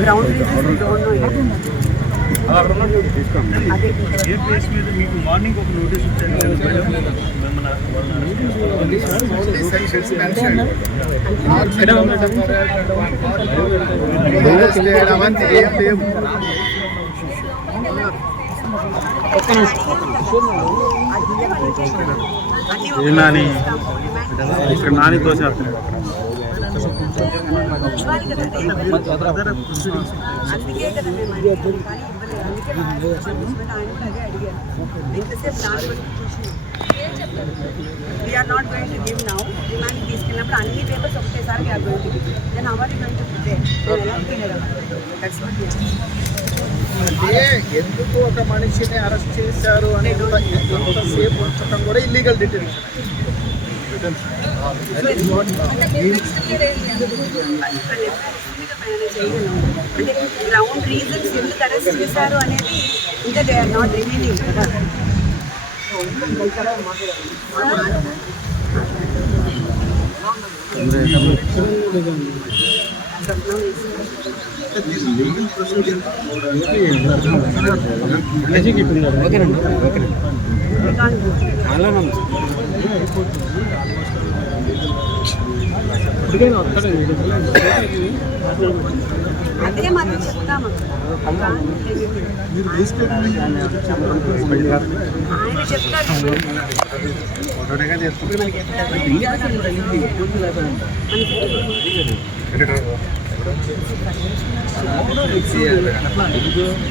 Ground reasons we don't know yet. అదే ఏ place మీద మీకు మార్నింగ్ ఒక నోటీస్ వచ్చాను నాని ఇక్కడ నానితో చేస్తున్నాడు. అందుకే కదా మేము అడిగాము. కానీ ఆయన కూడా అదే అడిగారు. ఎంతసేపు దాని వరకు చూసి we are not going to give now. రిమాండ్కి తీసుకెళ్ళినప్పుడు అన్ని పేపర్స్ ఒకటేసారి we are going to give. Then are you going to prepare. అంటే ఎందుకు ఒక మనిషిని అరెస్ట్ చేశారు అని ఎంతసేపు ఉంచడం కూడా ఇల్లీగల్ డిటెన్షన్. అంటే గ్రౌండ్ రీజన్స్ ఎందుకు అరెస్ట్ చేశారు అనేది ఇంకా దే ఆర్ నాట్ రివీలింగ్ కదా. అదే మనం చెప్తాము. ఆయన చెప్తారు.